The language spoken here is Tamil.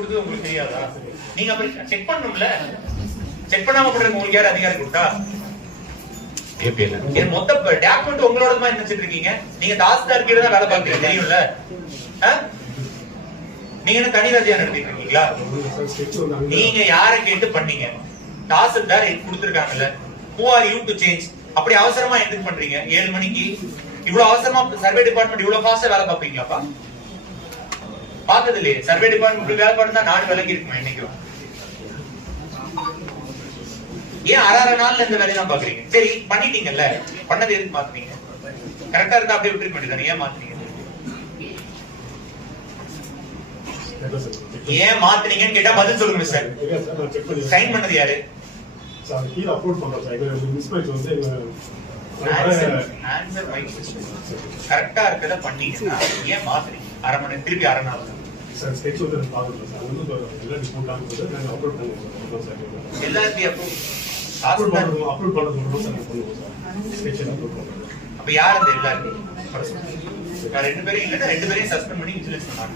கொடுத்தது உங்களுக்கு தெரியாதா? நீங்க அப்படி செக் பண்ணணும்ல. செக் பண்ணாம பண்றது உங்களுக்கு யார் அதிகாரம் கொடுத்தா? மொத்த டாக்குமெண்ட் உங்களோட மாதிரி நினைச்சிட்டு இருக்கீங்க. நீங்க தாசில்தார் கீழ தான் வேலை பார்க்கறீங்க தெரியும்ல. நீங்க என்ன தனி ராஜ்யா நடத்திட்டு இருக்கீங்களா? நீங்க யாரை கேட்டு பண்ணீங்க? Tahsildar கொடுத்திருக்காங்கல்ல. Who are you to change? அப்படி அவசரமா எதுக்கு பண்றீங்க? 7 மணிக்கு இவ்வளவு அவசரமா சர்வே டிபார்ட்மெண்ட் இவ்வளவு ஃபாஸ்டா வேலை பார்ப்பீங்களாப்பா? பார்த்தது இல்லையே. சர்வே டிபார்ட்மெண்ட் வேலை பண்ணா நாடு விலகி இருக்குமா இன்னைக்கும்? ஏன் அரை நாள்ல இந்த வேலையை தான் பாக்குறீங்க? சரி பண்ணிட்டீங்கல்ல, பண்ணது எதுக்கு மாத்துறீங்க? கரெக்டா இருந்தா அப்படியே விட்டுருக்க வேண்டியதானே, ஏன் மாத்துறீங்க? ஏன் மாத்துறீங்கன்னு கேட்டா பதில் சொல்லுங்க சார். சைன் பண்ணது யாரு? கரெக்டா இருக்கத பண்ணீங்கன்னா ஏன் மாத்துறீங்க? அரை மணி நேரம் திருப்பி அரை நாள் எல்லாத்தையும் அப்ப யார் அந்த எல்லாரும்? 2 பேரும் இல்ல, 2 பேரையும் சஸ்பெண்ட் பண்ணி விஜிலன்ஸ் பண்ணாங்க.